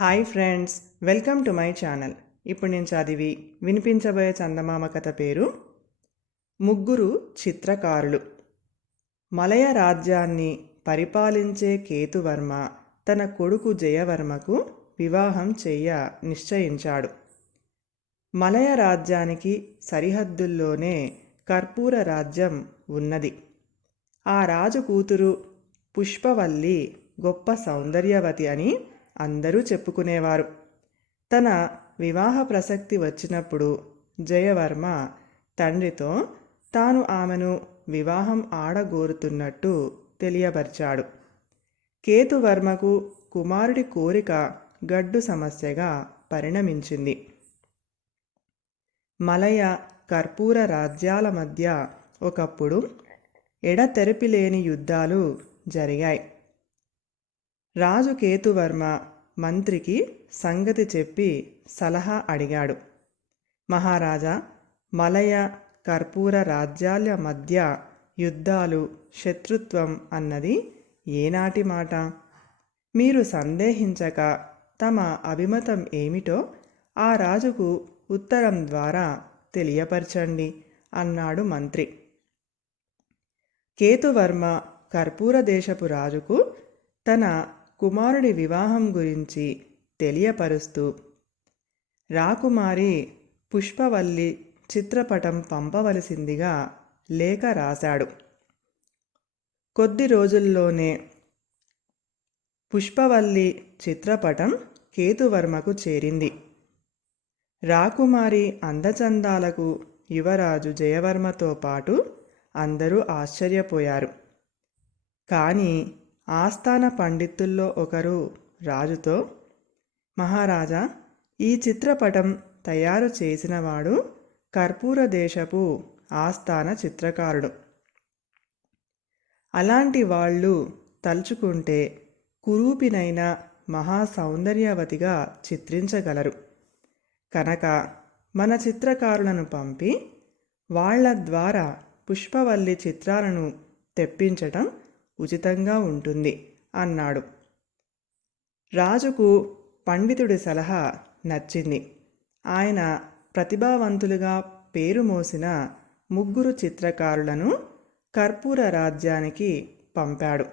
Hi friends welcome to my channel. ఇప్పుడు నేను చదివి వినిపించబోయే చందమామ కథ పేరు ముగ్గురు చిత్రకారులు. మలయ రాజ్యాన్ని పరిపాలించే కేతువర్మ తన కొడుకు జయవర్మకు వివాహం చెయ్య నిశ్చయించాడు. మలయ రాజ్యానికి సరిహద్దుల్లోనే కర్పూర రాజ్యం ఉన్నది. ఆ రాజు కూతురు పుష్పవల్లి గొప్ప సౌందర్యవతి అని అందరూ చెప్పుకునేవారు. తన వివాహ ప్రసక్తి వచ్చినప్పుడు జయవర్మ తండ్రితో తాను ఆమెను వివాహం ఆడగోరుతున్నట్టు తెలియపరిచాడు. కేతువర్మకు కుమారుడి కోరిక గడ్డు సమస్యగా పరిణమించింది. మలయ కర్పూర రాజ్యాల మధ్య ఒకప్పుడు ఎడతెరిపిలేని యుద్ధాలు జరిగాయి. రాజు కేతువర్మ మంత్రికి సంగతి చెప్పి సలహా అడిగాడు. మహారాజా మలయ కర్పూర రాజ్యాల మధ్య యుద్ధాలు శత్రుత్వం అన్నది ఏనాటి మాట? మీరు సందేహించక తమ అభిమతం ఏమిటో ఆ రాజుకు ఉత్తరం ద్వారా తెలియపరచండి అన్నాడు మంత్రి. కేతువర్మ కర్పూర దేశపు రాజుకు తన కుమారుడి వివాహం గురించి తెలియపరుస్తూ రాకుమారి పుష్పవల్లి చిత్రపటం పంపవలసిందిగా లేఖ రాశాడు. కొద్ది రోజుల్లోనే పుష్పవల్లి చిత్రపటం కేతువర్మకు చేరింది. రాకుమారి అందచందాలకు యువరాజు జయవర్మతో పాటు అందరూ ఆశ్చర్యపోయారు. కానీ ఆస్థాన పండితుల్లో ఒకరు రాజుతో మహారాజా ఈ చిత్రపటం తయారు చేసినవాడు కర్పూర దేశపు ఆస్థాన చిత్రకారుడు. అలాంటి వాళ్ళు తలుచుకుంటే కురూపినైన మహా సౌందర్యవతిగా చిత్రించగలరు. కనుక మన చిత్రకారులను పంపి వాళ్ళ ద్వారా పుష్పవల్లి చిత్రాలను తెప్పించటం ఉచితంగా ఉంటుంది అన్నాడు. రాజుకు పండితుడి సలహా నచ్చింది. ఆయన ప్రతిభావంతులుగా పేరు మోసిన ముగ్గురు చిత్రకారులను కర్పూర రాజ్యానికి పంపాడు.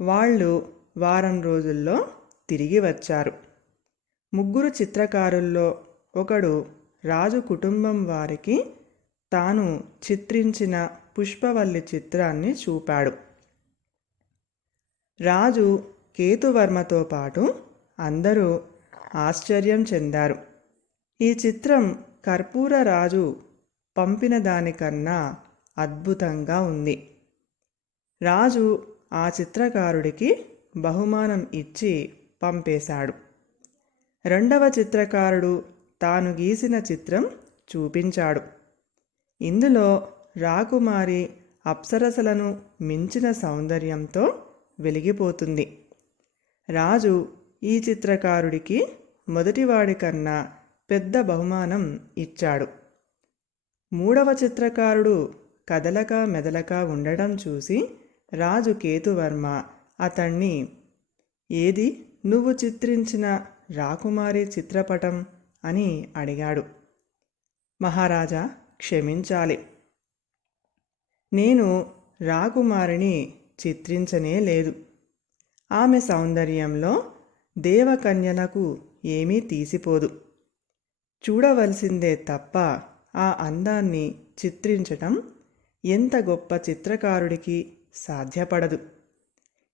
వాళ్ళు వారం రోజుల్లో తిరిగి వచ్చారు. ముగ్గురు చిత్రకారుల్లో ఒకడు రాజు కుటుంబం వారికి తాను చిత్రించిన పుష్పవల్లి చిత్రాన్ని చూపాడు. రాజు కేతువర్మతో పాటు అందరూ ఆశ్చర్యం చెందారు. ఈ చిత్రం కర్పూర రాజు పంపిన దానికన్నా అద్భుతంగా ఉంది. రాజు ఆ చిత్రకారుడికి బహుమానం ఇచ్చి పంపేశాడు. రెండవ చిత్రకారుడు తాను గీసిన చిత్రం చూపించాడు. ఇందులో రాకుమారి అప్సరసలను మించిన సౌందర్యంతో వెలిగిపోతుంది. రాజు ఈ చిత్రకారుడికి మొదటివాడి కన్నా పెద్ద బహుమానం ఇచ్చాడు. మూడవ చిత్రకారుడు కదలక మెదలక ఉండడం చూసి రాజు కేతువర్మ అతణ్ణి ఏది? నువ్వు చిత్రించిన రాకుమారి చిత్రపటం? అని అడిగాడు. మహారాజా క్షమించాలి. నేను రాకుమారిని చిత్రించనే లేదు. ఆమె సౌందర్యంలో దేవకన్యలకు ఏమీ తీసిపోదు. చూడవలసిందే తప్ప ఆ అందాన్ని చిత్రించటం ఎంత గొప్ప చిత్రకారుడికి సాధ్యపడదు.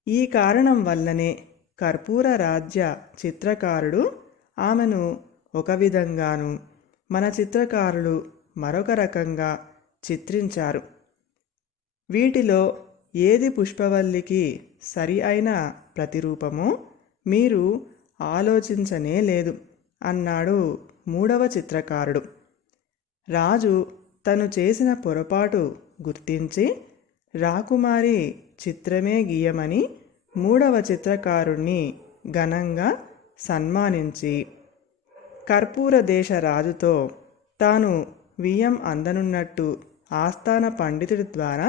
ఈ కారణం వల్లనే కర్పూర రాజ్య చిత్రకారుడు ఆమెను ఒక విధంగాను మన చిత్రకారులు మరొక రకంగా చిత్రించారు. వీటిలో ఏది పుష్పవల్లికి సరి అయిన ప్రతిరూపమో మీరు ఆలోచించనే లేదు అన్నాడు మూడవ చిత్రకారుడు. రాజు తను చేసిన పొరపాటు గుర్తించి రాకుమారి చిత్రమే గీయమని మూడవ చిత్రకారుణ్ణి ఘనంగా సన్మానించి కర్పూర దేశ రాజుతో తాను వియ్యం అందనున్నట్టు ఆస్థాన పండితుడి ద్వారా